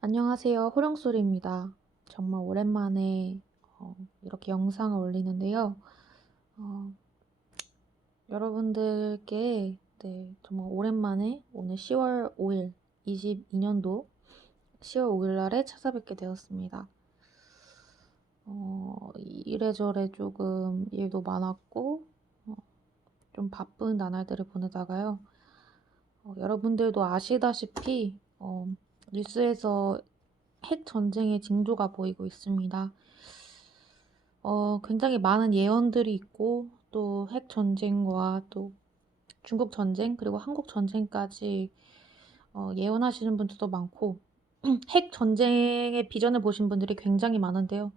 안녕하세요. 호령소리입니다. 정말 오랜만에 이렇게 영상을 올리는데요. 어, 여러분들께 정말 오랜만에 오늘 10월 5일, 22년도 10월 5일 날에 찾아뵙게 되었습니다. 이래저래 조금 일도 많았고 어, 좀 바쁜 나날들을 보내다가요. 여러분들도 아시다시피 뉴스에서 핵 전쟁의 징조가 보이고 있습니다. 굉장히 많은 예언들이 있고 또 핵 전쟁과 또 중국 전쟁 그리고 한국 전쟁까지 예언하시는 분들도 많고 핵 전쟁의 비전을 보신 분들이 굉장히 많은데요.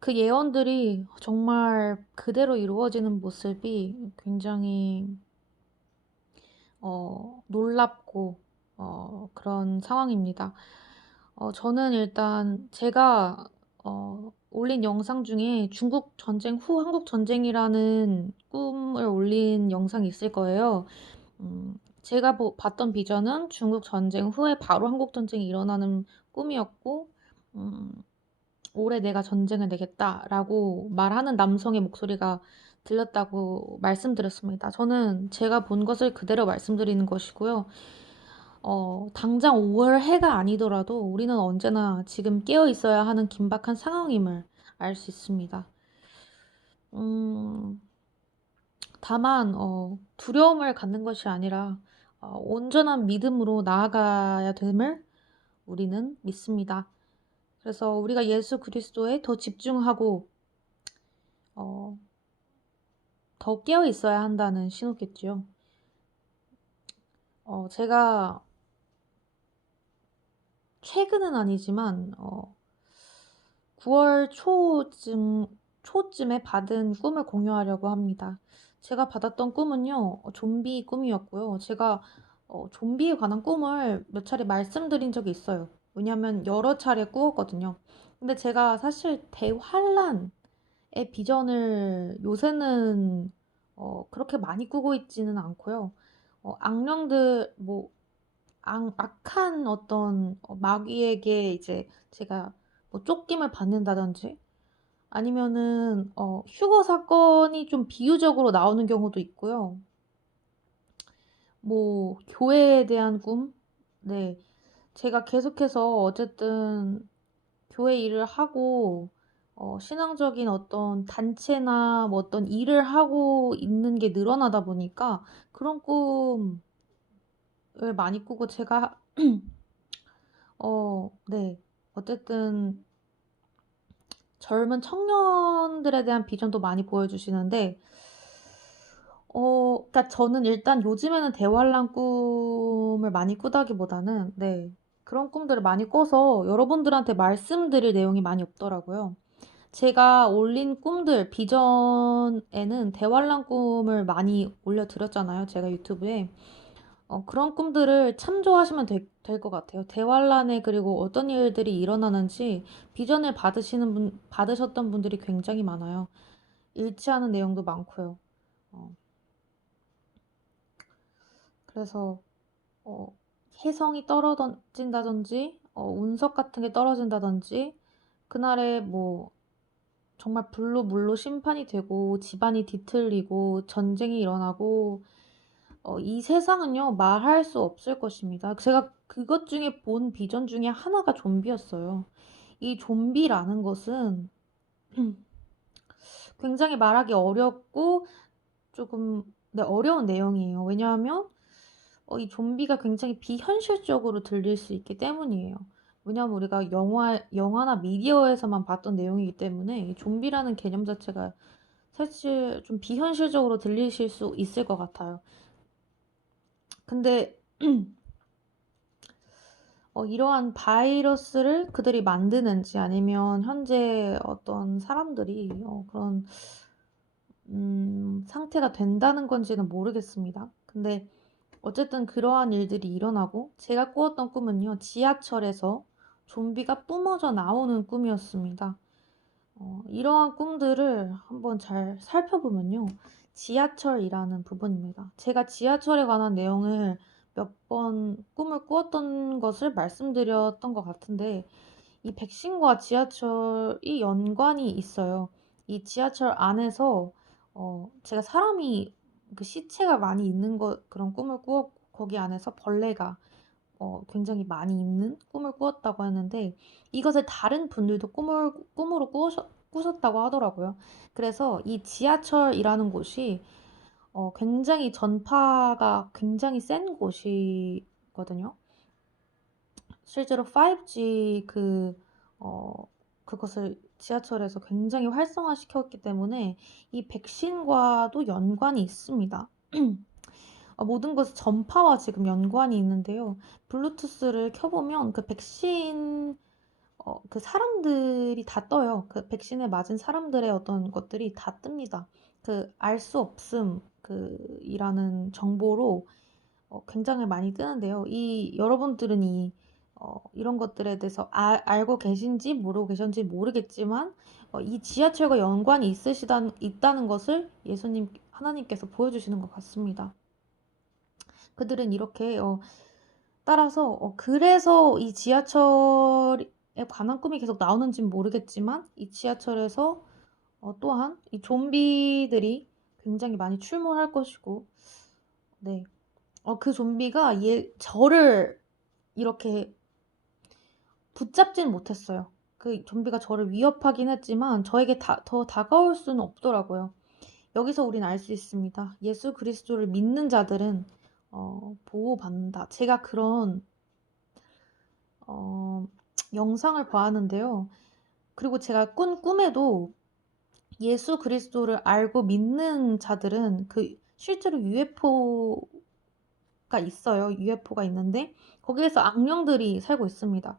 그 예언들이 정말 그대로 이루어지는 모습이 굉장히 놀랍고 그런 상황입니다. 저는 일단 제가 올린 영상 중에 중국 전쟁 후 한국 전쟁이라는 꿈을 올린 영상이 있을 거예요. 제가 봤던 비전은 중국 전쟁 후에 바로 한국 전쟁이 일어나는 꿈이었고, 음, 올해 내가 전쟁을 내겠다라고 말하는 남성의 목소리가 들렸다고 말씀드렸습니다. 저는 제가 본 것을 그대로 말씀드리는 것이고요. 당장 5월 해가 아니더라도 우리는 언제나 지금 깨어 있어야 하는 긴박한 상황임을 알 수 있습니다. 음, 다만, 두려움을 갖는 것이 아니라, 온전한 믿음으로 나아가야 됨을 우리는 믿습니다. 그래서 우리가 예수 그리스도에 더 집중하고, 어, 더 깨어 있어야 한다는 신호겠지요. 제가 최근은 아니지만, 9월 초쯤에 받은 꿈을 공유하려고 합니다. 제가 받았던 꿈은요, 좀비 꿈이었고요. 제가 좀비에 관한 꿈을 몇 차례 말씀드린 적이 있어요. 왜냐면 여러 차례 꾸었거든요. 근데 제가 사실 대환란의 비전을 요새는 그렇게 많이 꾸고 있지는 않고요. 악령들, 뭐, 악한 어떤 마귀에게 이제 제가 뭐 쫓김을 받는다든지 아니면은 휴거 사건이 좀 비유적으로 나오는 경우도 있고요. 뭐 교회에 대한 꿈? 네. 제가 계속해서 어쨌든 교회 일을 하고 신앙적인 어떤 단체나 뭐 어떤 일을 하고 있는 게 늘어나다 보니까 그런 꿈을 많이 꾸고 제가 네. 어쨌든 젊은 청년들에 대한 비전도 많이 보여주시는데, 그러니까 저는 일단 요즘에는 대환란 꿈을 많이 꾸다기보다는, 네. 그런 꿈들을 많이 꿔서 여러분들한테 말씀드릴 내용이 많이 없더라고요. 제가 올린 꿈들, 비전에는 대환란 꿈을 많이 올려드렸잖아요. 제가 유튜브에. 그런 꿈들을 참조하시면 될 것 같아요. 대환란에 그리고 어떤 일들이 일어나는지 비전을 받으셨던 분들이 굉장히 많아요. 일치하는 내용도 많고요. 어, 그래서 어, 혜성이 떨어진다든지, 운석 같은 게 떨어진다든지, 그날에 뭐 정말 불로 물로 심판이 되고 집안이 뒤틀리고 전쟁이 일어나고 이 세상은요, 말할 수 없을 것입니다. 제가 그것 중에 본 비전 중에 하나가 좀비였어요. 이 좀비라는 것은 굉장히 말하기 어렵고 조금 네, 어려운 내용이에요. 왜냐하면 이 좀비가 굉장히 비현실적으로 들릴 수 있기 때문이에요. 왜냐하면 우리가 영화나 미디어에서만 봤던 내용이기 때문에 이 좀비라는 개념 자체가 사실 좀 비현실적으로 들리실 수 있을 것 같아요. 근데 이러한 바이러스를 그들이 만드는지 아니면 현재 어떤 사람들이 그런 상태가 된다는 건지는 모르겠습니다. 근데 어쨌든 그러한 일들이 일어나고 제가 꾸었던 꿈은요, 지하철에서 좀비가 뿜어져 나오는 꿈이었습니다. 이러한 꿈들을 한번 잘 살펴보면요, 지하철이라는 부분입니다. 제가 지하철에 관한 내용을 몇 번 꿈을 꾸었던 것을 말씀드렸던 것 같은데, 이 백신과 지하철이 연관이 있어요. 이 지하철 안에서 제가 사람이 그 시체가 많이 있는 그런 꿈을 꾸었고, 거기 안에서 벌레가 굉장히 많이 있는 꿈을 꾸었다고 하는데, 이것을 다른 분들도 꿈으로 꾸셨다고 하더라고요. 그래서 이 지하철이라는 곳이 굉장히 전파가 굉장히 센 곳이거든요. 실제로 5G 그것을 지하철에서 굉장히 활성화시켰기 때문에 이 백신과도 연관이 있습니다. 모든 것은 전파와 지금 연관이 있는데요. 블루투스를 켜보면 그 백신, 그 사람들이 다 떠요. 그 백신에 맞은 사람들의 어떤 것들이 다 뜹니다. 그 알 수 없음, 이라는 정보로 굉장히 많이 뜨는데요. 여러분들은 이런 것들에 대해서 알고 계신지 모르고 계신지 모르겠지만, 이 지하철과 연관이 있다는 것을 하나님께서 보여주시는 것 같습니다. 그들은 이렇게, 따라서, 그래서 이 지하철에 관한 꿈이 계속 나오는지는 모르겠지만, 이 지하철에서 또한 이 좀비들이 굉장히 많이 출몰할 것이고, 네. 그 좀비가 저를 이렇게 붙잡진 못했어요. 그 좀비가 저를 위협하긴 했지만 저에게 더 다가올 수는 없더라고요. 여기서 우린 알 수 있습니다. 예수 그리스도를 믿는 자들은 보호받는다. 제가 그런 어, 영상을 봐왔는데요. 그리고 제가 꾼 꿈에도 예수 그리스도를 알고 믿는 자들은 실제로 UFO가 있어요. UFO가 있는데 거기에서 악령들이 살고 있습니다.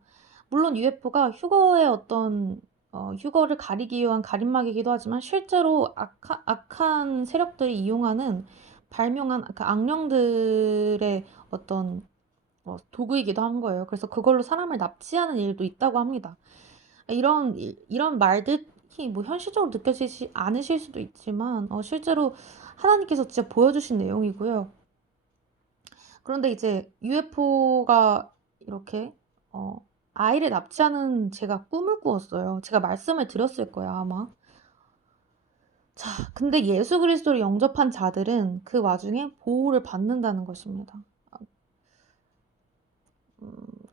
물론 UFO가 휴거를 가리기 위한 가림막이기도 하지만 실제로 악한 세력들이 이용하는 발명한 그 악령들의 어떤 도구이기도 한 거예요. 그래서 그걸로 사람을 납치하는 일도 있다고 합니다. 이런 말들이 뭐 현실적으로 느껴지지 않으실 수도 있지만 실제로 하나님께서 진짜 보여주신 내용이고요. 그런데 이제 UFO가 이렇게 아이를 납치하는 제가 꿈을 꾸었어요. 제가 말씀을 드렸을 거예요, 아마. 자, 근데 예수 그리스도를 영접한 자들은 그 와중에 보호를 받는다는 것입니다.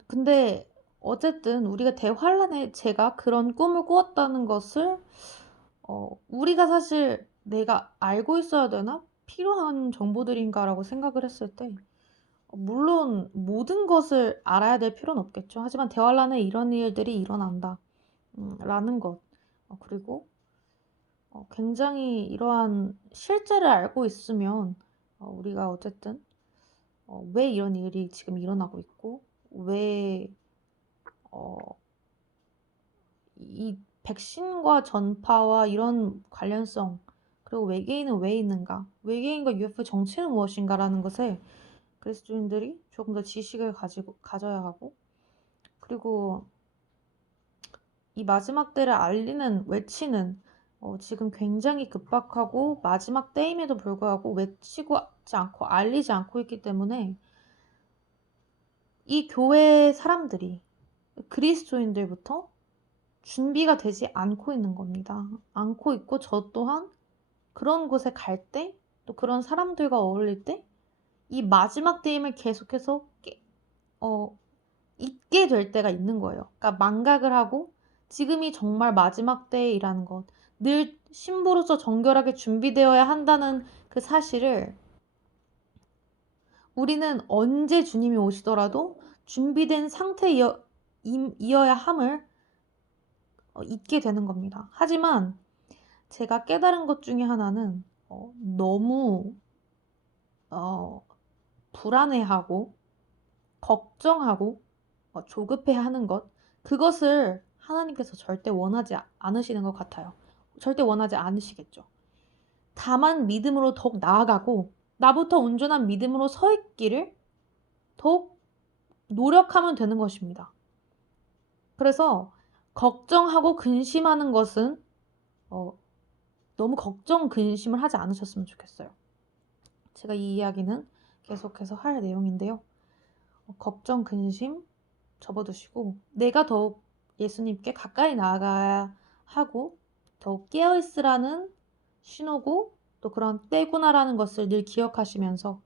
근데 어쨌든 우리가 대환란에 제가 그런 꿈을 꾸었다는 것을 우리가 사실 내가 알고 있어야 되나? 필요한 정보들인가라고 생각을 했을 때 물론 모든 것을 알아야 될 필요는 없겠죠. 하지만 대환란에 이런 일들이 일어난다. 라는 것. 그리고 굉장히 이러한 실제를 알고 있으면 우리가 어쨌든 왜 이런 일이 지금 일어나고 있고 왜 이 백신과 전파와 이런 관련성 그리고 외계인은 왜 있는가? 외계인과 UFO 정체는 무엇인가라는 것을 그리스도인들이 조금 더 지식을 가져야 하고 그리고 이 마지막 때를 외치는 지금 굉장히 급박하고 마지막 때임에도 불구하고 외치지 않고 알리지 않고 있기 때문에 이 교회 사람들이 그리스도인들부터 준비가 되지 않고 있는 겁니다. 않고 있고 저 또한 그런 곳에 갈 때 또 그런 사람들과 어울릴 때 이 마지막 때임을 계속해서 잊게 될 때가 있는 거예요. 그러니까 망각을 하고 지금이 정말 마지막 때이라는 것, 늘 신부로서 정결하게 준비되어야 한다는 그 사실을 우리는 언제 주님이 오시더라도 준비된 상태이어야 함을 잊게 되는 겁니다. 하지만 제가 깨달은 것 중에 하나는 너무 불안해하고 걱정하고 조급해하는 것 그것을 하나님께서 절대 원하지 않으시는 것 같아요. 절대 원하지 않으시겠죠. 다만 믿음으로 더욱 나아가고 나부터 온전한 믿음으로 서 있기를 더욱 노력하면 되는 것입니다. 그래서 걱정하고 근심하는 것은 너무 걱정 근심을 하지 않으셨으면 좋겠어요. 제가 이 이야기는 계속해서 할 내용인데요. 걱정, 근심 접어두시고 내가 더욱 예수님께 가까이 나아가야 하고 더욱 깨어있으라는 신호고 또 그런 때구나라는 것을 늘 기억하시면서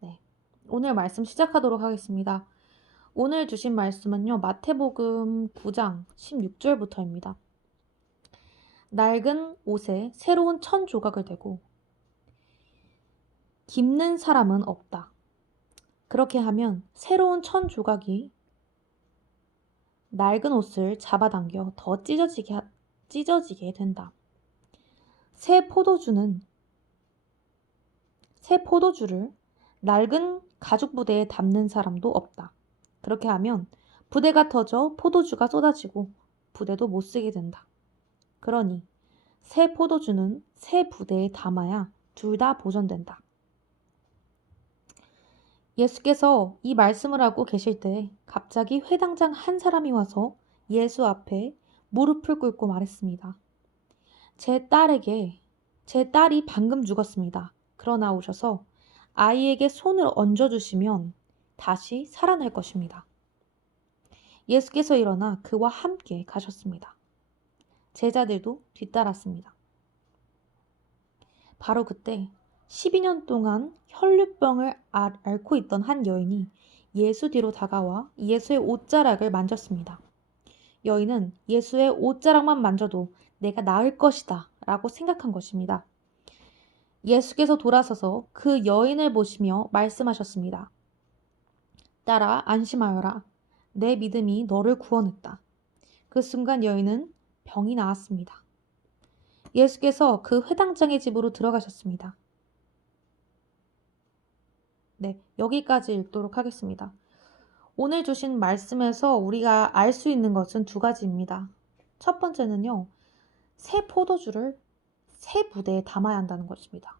네, 오늘 말씀 시작하도록 하겠습니다. 오늘 주신 말씀은요. 마태복음 9장 16절부터입니다. 낡은 옷에 새로운 천 조각을 대고 깁는 사람은 없다. 그렇게 하면 새로운 천 조각이 낡은 옷을 잡아당겨 더 찢어지게 된다. 새 포도주를 낡은 가죽 부대에 담는 사람도 없다. 그렇게 하면 부대가 터져 포도주가 쏟아지고 부대도 못 쓰게 된다. 그러니 새 포도주는 새 부대에 담아야 둘 다 보존된다. 예수께서 이 말씀을 하고 계실 때 갑자기 회당장 한 사람이 와서 예수 앞에 무릎을 꿇고 말했습니다. 제 딸이 방금 죽었습니다. 그러나 오셔서 아이에게 손을 얹어주시면 다시 살아날 것입니다. 예수께서 일어나 그와 함께 가셨습니다. 제자들도 뒤따랐습니다. 바로 그때 12년 동안 혈류병을 앓고 있던 한 여인이 예수 뒤로 다가와 예수의 옷자락을 만졌습니다. 여인은 예수의 옷자락만 만져도 내가 나을 것이다 라고 생각한 것입니다. 예수께서 돌아서서 그 여인을 보시며 말씀하셨습니다. 딸아, 안심하여라. 내 믿음이 너를 구원했다. 그 순간 여인은 병이 나았습니다. 예수께서 그 회당장의 집으로 들어가셨습니다. 네, 여기까지 읽도록 하겠습니다. 오늘 주신 말씀에서 우리가 알 수 있는 것은 두 가지입니다. 첫 번째는요, 새 포도주를 새 부대에 담아야 한다는 것입니다.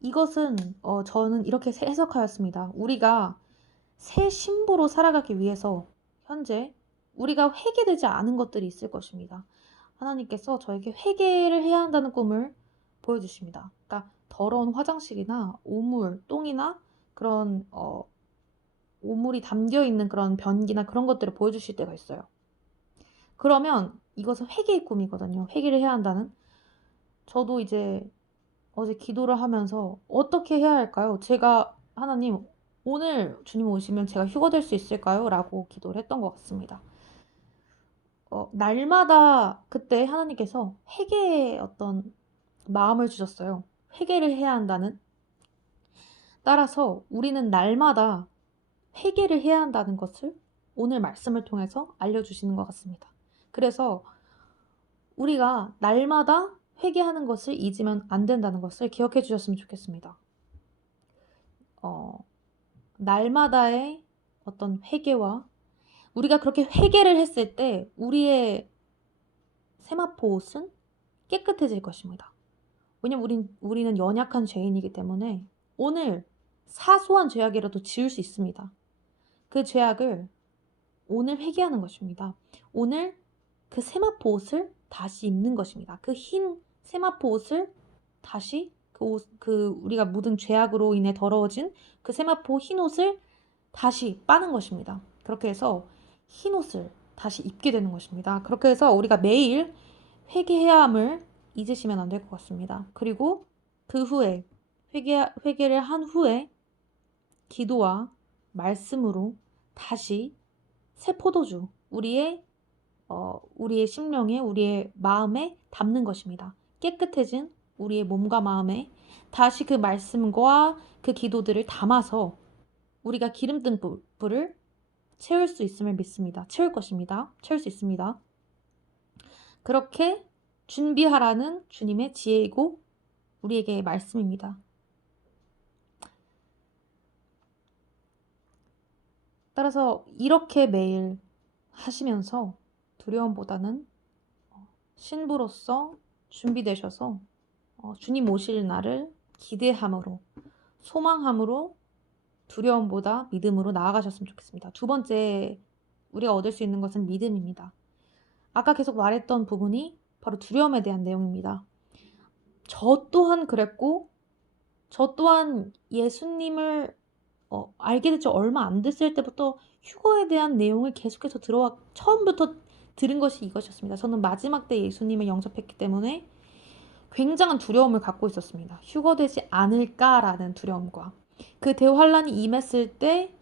이것은 저는 이렇게 해석하였습니다. 우리가 새 신부로 살아가기 위해서 현재 우리가 회개되지 않은 것들이 있을 것입니다. 하나님께서 저에게 회개를 해야 한다는 꿈을 보여주십니다. 그러니까 더러운 화장실이나 오물, 똥이나 그런 오물이 담겨있는 그런 변기나 그런 것들을 보여주실 때가 있어요. 그러면 이것은 회개의 꿈이거든요. 회개를 해야 한다는. 저도 이제 어제 기도를 하면서 어떻게 해야 할까요? 제가 하나님 오늘 주님 오시면 제가 휴가 될 수 있을까요? 라고 기도를 했던 것 같습니다. 날마다 그때 하나님께서 회개의 어떤 마음을 주셨어요. 회개를 해야 한다는. 따라서 우리는 날마다 회개를 해야 한다는 것을 오늘 말씀을 통해서 알려주시는 것 같습니다. 그래서 우리가 날마다 회개하는 것을 잊으면 안 된다는 것을 기억해 주셨으면 좋겠습니다. 날마다의 어떤 회개와 우리가 그렇게 회개를 했을 때 우리의 세마포 옷은 깨끗해질 것입니다. 왜냐면 우리는 연약한 죄인이기 때문에 오늘 사소한 죄악이라도 지을 수 있습니다. 그 죄악을 오늘 회개하는 것입니다. 오늘 그 세마포 옷을 다시 입는 것입니다. 그 흰 세마포 옷을 다시 우리가 묻은 죄악으로 인해 더러워진 그 세마포 흰 옷을 다시 빠는 것입니다. 그렇게 해서 흰 옷을 다시 입게 되는 것입니다. 그렇게 해서 우리가 매일 회개해야 함을 잊으시면 안 될 것 같습니다. 그리고 그 후에 회개를 한 후에 기도와 말씀으로 다시 새 포도주 우리의 심령에 우리의 마음에 담는 것입니다. 깨끗해진 우리의 몸과 마음에 다시 그 말씀과 그 기도들을 담아서 우리가 기름등 불을 채울 수 있음을 믿습니다. 채울 수 있습니다. 그렇게 준비하라는 주님의 지혜이고 우리에게 말씀입니다. 따라서 이렇게 매일 하시면서 두려움보다는 신부로서 준비되셔서 주님 오실 날을 기대함으로 소망함으로 두려움보다 믿음으로 나아가셨으면 좋겠습니다. 두 번째 우리가 얻을 수 있는 것은 믿음입니다. 아까 계속 말했던 부분이 바로 두려움에 대한 내용입니다. 저 또한 그랬고 저 또한 예수님을 알게 된지 얼마 안 됐을 때부터 휴거에 대한 내용을 계속해서 처음부터 들은 것이 이것이었습니다. 저는 마지막 때 예수님을 영접했기 때문에 굉장한 두려움을 갖고 있었습니다. 휴거되지 않을까라는 두려움과 그 대환란이 임했을 때,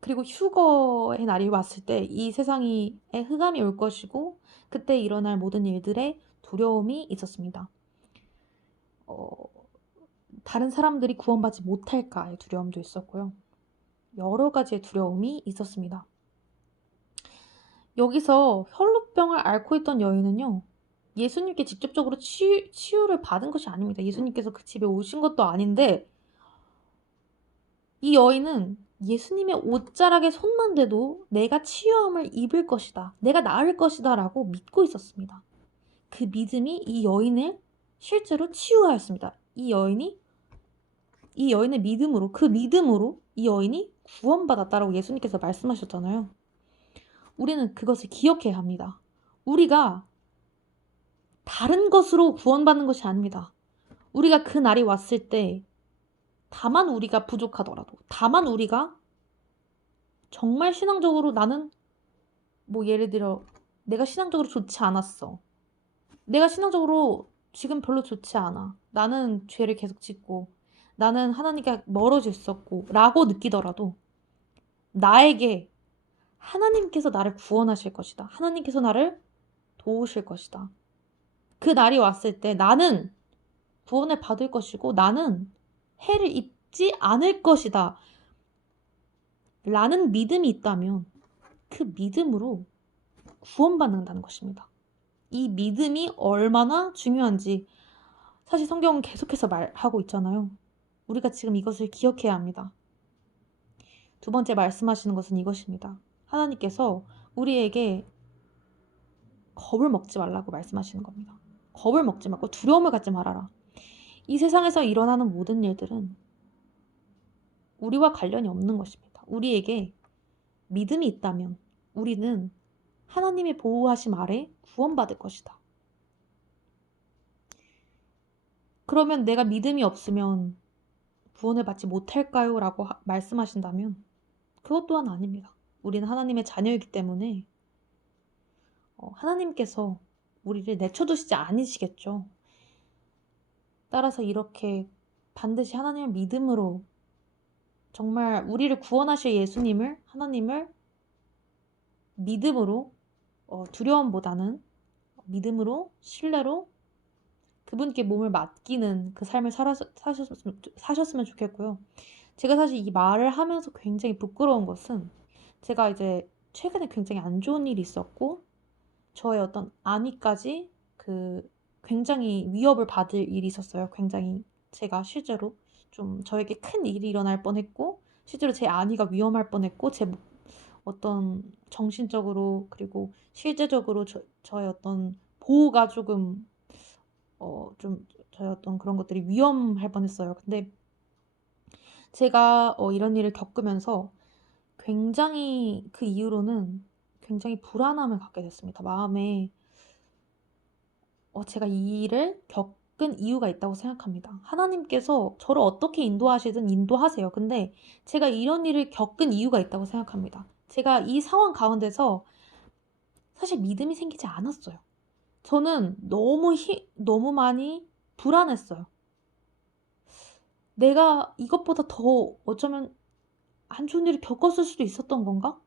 그리고 휴거의 날이 왔을 때 이 세상에 흑암이 올 것이고 그때 일어날 모든 일들에 두려움이 있었습니다. 다른 사람들이 구원받지 못할까의 두려움도 있었고요. 여러 가지의 두려움이 있었습니다. 여기서 혈루병을 앓고 있던 여인은요, 예수님께 직접적으로 치유를 받은 것이 아닙니다. 예수님께서 그 집에 오신 것도 아닌데, 이 여인은 예수님의 옷자락에 손만 대도 내가 치유함을 입을 것이다, 내가 나을 것이다 라고 믿고 있었습니다. 그 믿음이 이 여인을 실제로 치유하였습니다. 이 여인의 믿음으로, 그 믿음으로 이 여인이 구원받았다라고 예수님께서 말씀하셨잖아요. 우리는 그것을 기억해야 합니다. 우리가 다른 것으로 구원받는 것이 아닙니다. 우리가 그 날이 왔을 때 다만 우리가 부족하더라도, 다만 우리가 정말 신앙적으로 나는 예를 들어 내가 신앙적으로 좋지 않았어. 내가 신앙적으로 지금 별로 좋지 않아. 나는 죄를 계속 짓고 나는 하나님께 멀어져 있었고 라고 느끼더라도 나에게 하나님께서 나를 구원하실 것이다. 하나님께서 나를 도우실 것이다. 그 날이 왔을 때 나는 구원을 받을 것이고 나는 해를 입지 않을 것이다 라는 믿음이 있다면 그 믿음으로 구원받는다는 것입니다. 이 믿음이 얼마나 중요한지 사실 성경은 계속해서 말하고 있잖아요. 우리가 지금 이것을 기억해야 합니다. 두 번째 말씀하시는 것은 이것입니다. 하나님께서 우리에게 겁을 먹지 말라고 말씀하시는 겁니다. 겁을 먹지 말고 두려움을 갖지 말아라. 이 세상에서 일어나는 모든 일들은 우리와 관련이 없는 것입니다. 우리에게 믿음이 있다면 우리는 하나님의 보호하심 아래 구원받을 것이다. 그러면 내가 믿음이 없으면 구원을 받지 못할까요? 라고 말씀하신다면 그것 또한 아닙니다. 우리는 하나님의 자녀이기 때문에 하나님께서 우리를 내쳐두시지 않으시겠죠. 따라서 이렇게 반드시 하나님의 믿음으로 정말 우리를 구원하실 예수님을, 하나님을 믿음으로, 두려움보다는 믿음으로, 신뢰로 그분께 몸을 맡기는 그 삶을 사셨으면 좋겠고요. 제가 사실 이 말을 하면서 굉장히 부끄러운 것은 제가 이제 최근에 굉장히 안 좋은 일이 있었고 저의 어떤 아내까지 굉장히 위협을 받을 일이 있었어요. 굉장히 제가 실제로 좀 저에게 큰 일이 일어날 뻔했고 실제로 제 아내가 위험할 뻔했고 제 어떤 정신적으로 그리고 실제적으로 저의 어떤 보호가 조금 좀 저의 어떤 그런 것들이 위험할 뻔했어요. 근데 제가 이런 일을 겪으면서 굉장히 그 이후로는 굉장히 불안함을 갖게 됐습니다. 마음에 제가 이 일을 겪은 이유가 있다고 생각합니다. 하나님께서 저를 어떻게 인도하시든 인도하세요. 근데 제가 이런 일을 겪은 이유가 있다고 생각합니다. 제가 이 상황 가운데서 사실 믿음이 생기지 않았어요. 저는 너무 많이 불안했어요. 내가 이것보다 더 어쩌면 안 좋은 일을 겪었을 수도 있었던 건가?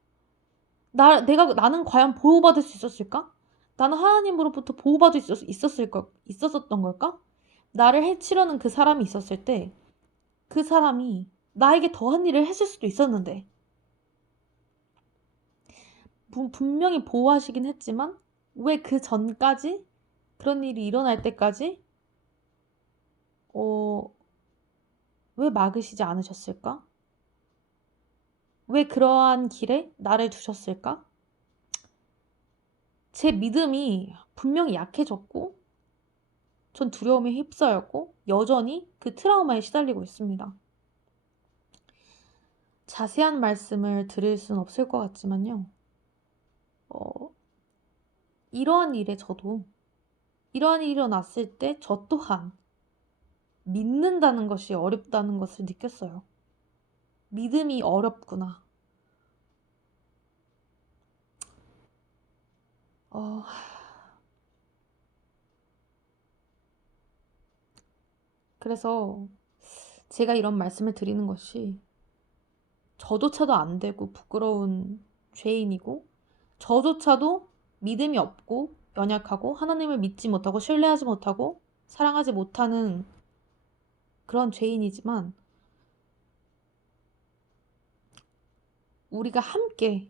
나는 과연 보호받을 수 있었을까? 나는 하나님으로부터 보호받을 수 있었던 걸까? 나를 해치려는 그 사람이 있었을 때 그 사람이 나에게 더한 일을 했을 수도 있었는데 분명히 보호하시긴 했지만 왜 그 전까지 그런 일이 일어날 때까지 왜 막으시지 않으셨을까? 왜 그러한 길에 나를 두셨을까? 제 믿음이 분명히 약해졌고 전 두려움에 휩싸였고 여전히 그 트라우마에 시달리고 있습니다. 자세한 말씀을 드릴 수는 없을 것 같지만요. 이러한 일이 일어났을 때 저 또한 믿는다는 것이 어렵다는 것을 느꼈어요. 믿음이 어렵구나. 어, 그래서 제가 이런 말씀을 드리는 것이 저조차도 안 되고 부끄러운 죄인이고 저조차도 믿음이 없고 연약하고 하나님을 믿지 못하고 신뢰하지 못하고 사랑하지 못하는 그런 죄인이지만 우리가 함께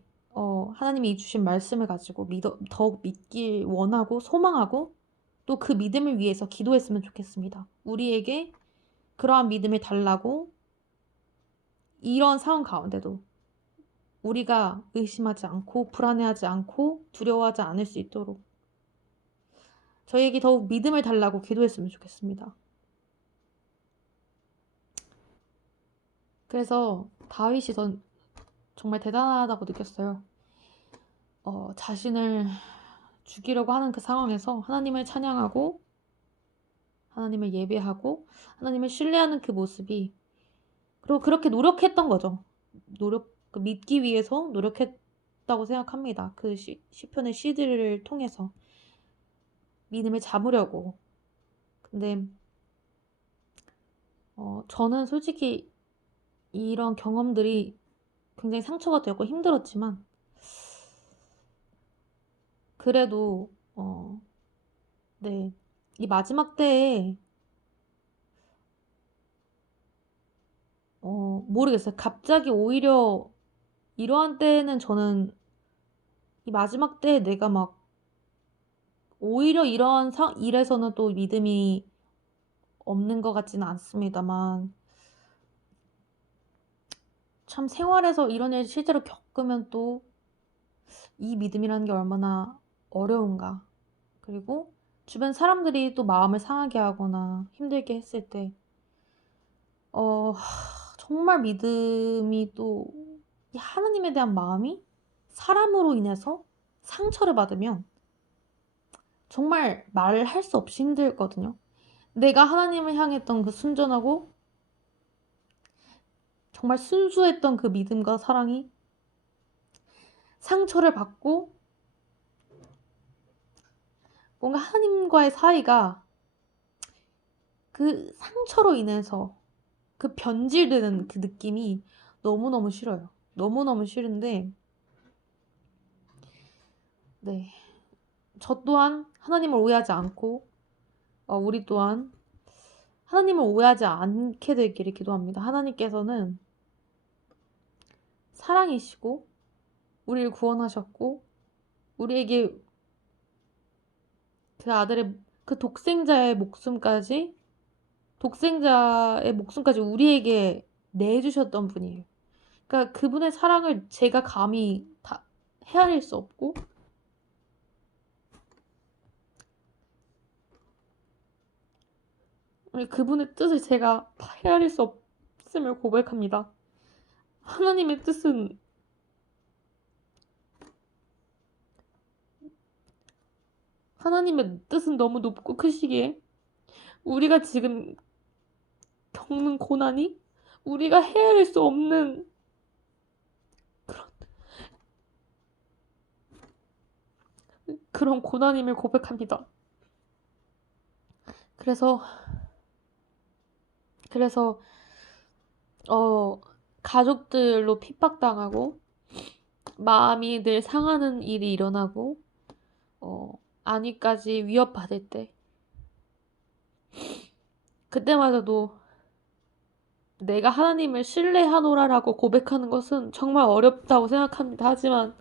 하나님이 주신 말씀을 가지고 더욱 믿길 원하고 소망하고 또 그 믿음을 위해서 기도했으면 좋겠습니다. 우리에게 그러한 믿음을 달라고 이런 상황 가운데도 우리가 의심하지 않고 불안해하지 않고 두려워하지 않을 수 있도록 저희에게 더욱 믿음을 달라고 기도했으면 좋겠습니다. 그래서 다윗이 정말 대단하다고 느꼈어요. 자신을 죽이려고 하는 그 상황에서 하나님을 찬양하고 하나님을 예배하고 하나님을 신뢰하는 그 모습이 그리고 그렇게 노력했던 거죠. 믿기 위해서 노력했다고 생각합니다. 그 시편의 시들을 통해서 믿음을 잡으려고. 근데 저는 솔직히 이런 경험들이 굉장히 상처가 되었고 힘들었지만 그래도 네, 이 마지막 때에 모르겠어요. 갑자기 오히려 이러한 때에는 저는 이 마지막 때에 내가 막 오히려 이러한 일에서는 또 믿음이 없는 것 같지는 않습니다만 참 생활에서 이런 일 실제로 겪으면 또 이 믿음이라는 게 얼마나 어려운가. 그리고 주변 사람들이 또 마음을 상하게 하거나 힘들게 했을 때 정말 믿음이 또 이 하나님에 대한 마음이 사람으로 인해서 상처를 받으면 정말 말할 수 없이 힘들거든요. 내가 하나님을 향했던 그 순전하고 정말 순수했던 그 믿음과 사랑이 상처를 받고 뭔가 하나님과의 사이가 그 상처로 인해서 그 변질되는 그 느낌이 너무너무 싫어요. 너무너무 싫은데 네, 저 또한 하나님을 오해하지 않고 우리 또한 하나님을 오해하지 않게 되기를 기도합니다. 하나님께서는 사랑이시고 우리를 구원하셨고 우리에게 그 아들의 그 독생자의 목숨까지 우리에게 내주셨던 분이에요. 그러니까 그분의 사랑을 제가 감히 다 헤아릴 수 없고 그분의 뜻을 제가 헤아릴 수 없음을 고백합니다. 하나님의 뜻은 너무 높고 크시기에 우리가 지금 겪는 고난이 우리가 헤아릴 수 없는 그런 고난임을 고백합니다. 그래서 가족들로 핍박당하고 마음이 늘 상하는 일이 일어나고 안위까지 위협받을 때 그때마저도 내가 하나님을 신뢰하노라라고 고백하는 것은 정말 어렵다고 생각합니다. 하지만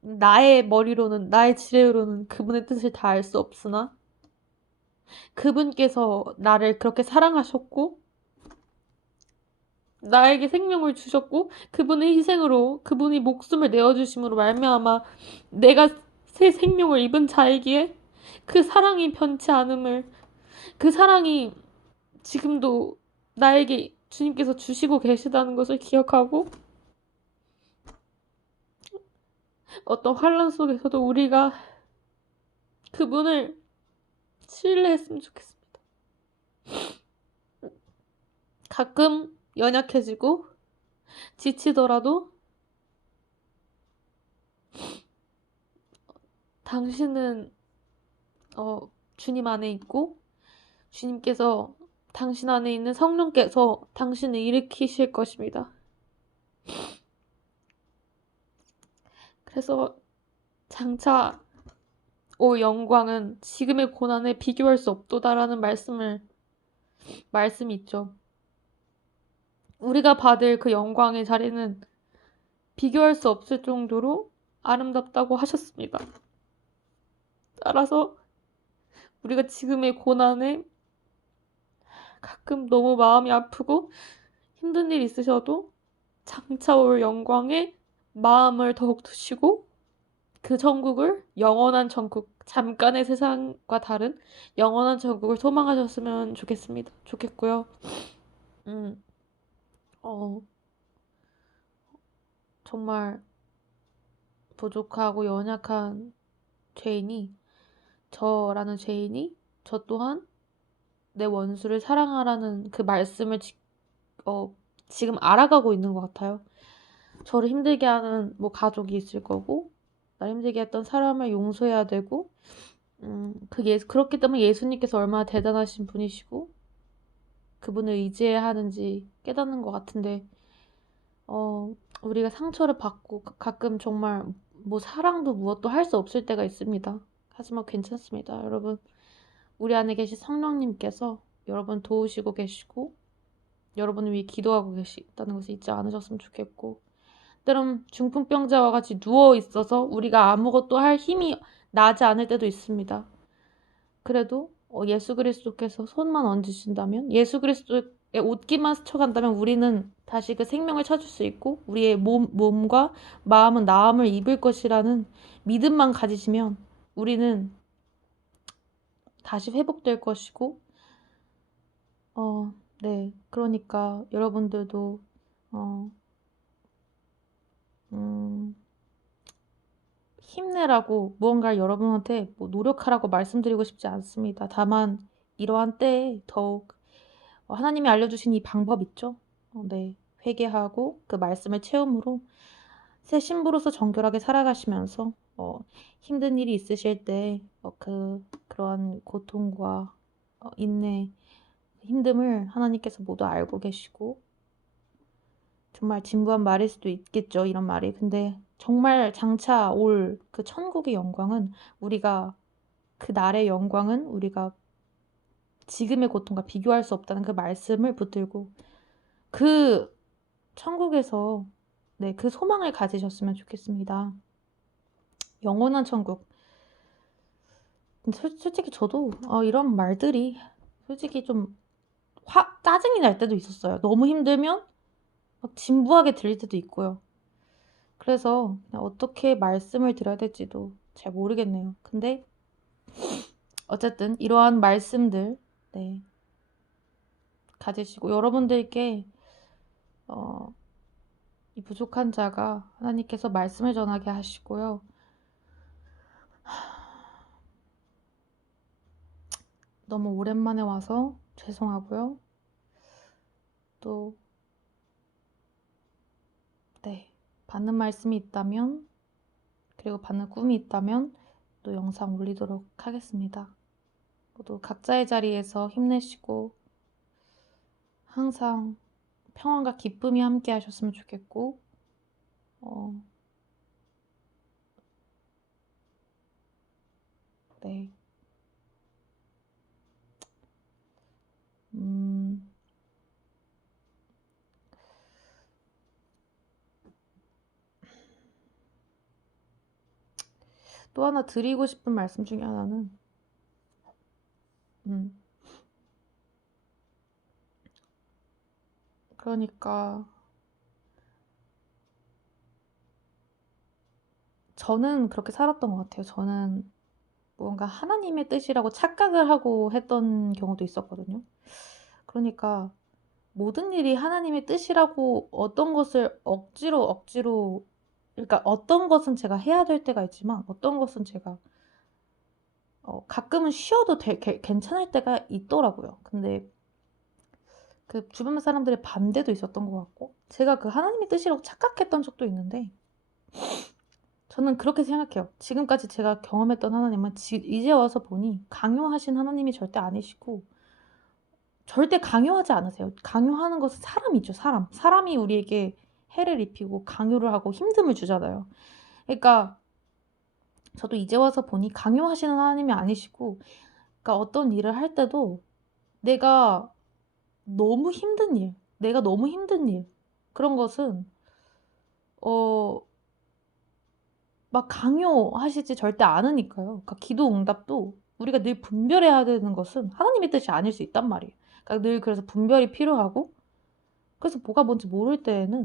나의 머리로는 나의 지혜로는 그분의 뜻을 다 알 수 없으나 그분께서 나를 그렇게 사랑하셨고 나에게 생명을 주셨고 그분의 희생으로 그분이 목숨을 내어주심으로 말미암아 내가 새 생명을 입은 자이기에 그 사랑이 변치 않음을 그 사랑이 지금도 나에게 주님께서 주시고 계시다는 것을 기억하고 어떤 환란 속에서도 우리가 그분을 신뢰했으면 좋겠습니다. 가끔 연약해지고 지치더라도 당신은 주님 안에 있고 주님께서 당신 안에 있는 성령께서 당신을 일으키실 것입니다. 그래서 장차 올 영광은 지금의 고난에 비교할 수 없도다라는 말씀이 있죠. 우리가 받을 그 영광의 자리는 비교할 수 없을 정도로 아름답다고 하셨습니다. 따라서 우리가 지금의 고난에 가끔 너무 마음이 아프고 힘든 일 있으셔도 장차 올 영광에 마음을 더욱 두시고 그 천국을 영원한 천국, 잠깐의 세상과 다른 영원한 천국을 소망하셨으면 좋겠고요. 정말 부족하고 연약한 저라는 죄인이 저 또한 내 원수를 사랑하라는 그 말씀을 지금 알아가고 있는 것 같아요. 저를 힘들게 하는 가족이 있을 거고, 날 힘들게 했던 사람을 용서해야 되고, 그렇기 때문에 예수님께서 얼마나 대단하신 분이시고, 그분을 의지해야 하는지 깨닫는 것 같은데, 우리가 상처를 받고 가끔 정말 사랑도 무엇도 할 수 없을 때가 있습니다. 하지만 괜찮습니다. 여러분, 우리 안에 계신 성령님께서 여러분 도우시고 계시고 여러분을 위해 기도하고 계시다는 것을 잊지 않으셨으면 좋겠고, 때론 중풍병자와 같이 누워있어서 우리가 아무것도 할 힘이 나지 않을 때도 있습니다. 그래도 예수 그리스도께서 손만 얹으신다면, 예수 그리스도의 옷깃만 스쳐간다면 우리는 다시 그 생명을 찾을 수 있고 우리의 몸과 마음은 나음을 입을 것이라는 믿음만 가지시면 우리는 다시 회복될 것이고, 네. 그러니까 여러분들도 힘내라고 무언가를 여러분한테 노력하라고 말씀드리고 싶지 않습니다. 다만 이러한 때에 더욱 하나님이 알려주신 이 방법 있죠? 네. 회개하고 그 말씀을 체험으로 새 신부로서 정결하게 살아가시면서 힘든 일이 있으실 때 그러한 고통과 인내, 힘듦을 하나님께서 모두 알고 계시고, 정말 진부한 말일 수도 있겠죠, 이런 말이. 근데 정말 장차 올 그 천국의 영광은 그 날의 영광은 우리가 지금의 고통과 비교할 수 없다는 그 말씀을 붙들고 그 천국에서 그 소망을 가지셨으면 좋겠습니다. 영원한 천국. 근데 솔직히 저도 이런 말들이 솔직히 좀 짜증이 날 때도 있었어요. 너무 힘들면 막 진부하게 들릴 때도 있고요. 그래서 그냥 어떻게 말씀을 드려야 될지도 잘 모르겠네요. 근데 어쨌든 이러한 말씀들 가지시고 여러분들께 이 부족한 자가 하나님께서 말씀을 전하게 하시고요. 너무 오랜만에 와서 죄송하고요. 또 받는 말씀이 있다면, 그리고 받는 꿈이 있다면 또 영상 올리도록 하겠습니다. 모두 각자의 자리에서 힘내시고 항상 평안과 기쁨이 함께 하셨으면 좋겠고, 또 하나 드리고 싶은 말씀 중에 하나는 그러니까 저는 그렇게 살았던 것 같아요. 저는 뭔가 하나님의 뜻이라고 착각을 하고 했던 경우도 있었거든요. 그러니까 모든 일이 하나님의 뜻이라고 어떤 것을 억지로 그러니까 어떤 것은 제가 해야 될 때가 있지만 어떤 것은 제가 가끔은 쉬어도 괜찮을 때가 있더라고요. 근데 그 주변 사람들의 반대도 있었던 것 같고 제가 그 하나님의 뜻이라고 착각했던 적도 있는데 저는 그렇게 생각해요. 지금까지 제가 경험했던 하나님은 이제 와서 보니 강요하신 하나님이 절대 아니시고 절대 강요하지 않으세요. 강요하는 것은 사람이죠, 사람. 사람이 우리에게 해를 입히고 강요를 하고 힘듦을 주잖아요. 그러니까 저도 이제 와서 보니 강요하시는 하나님이 아니시고 그러니까 어떤 일을 할 때도 내가 너무 힘든 일, 내가 너무 힘든 일 그런 것은 막 강요하시지 절대 않으니까요. 그러니까 기도 응답도 우리가 늘 분별해야 되는 것은 하나님의 뜻이 아닐 수 있단 말이에요. 그러니까 늘 그래서 분별이 필요하고 그래서 뭐가 뭔지 모를 때에는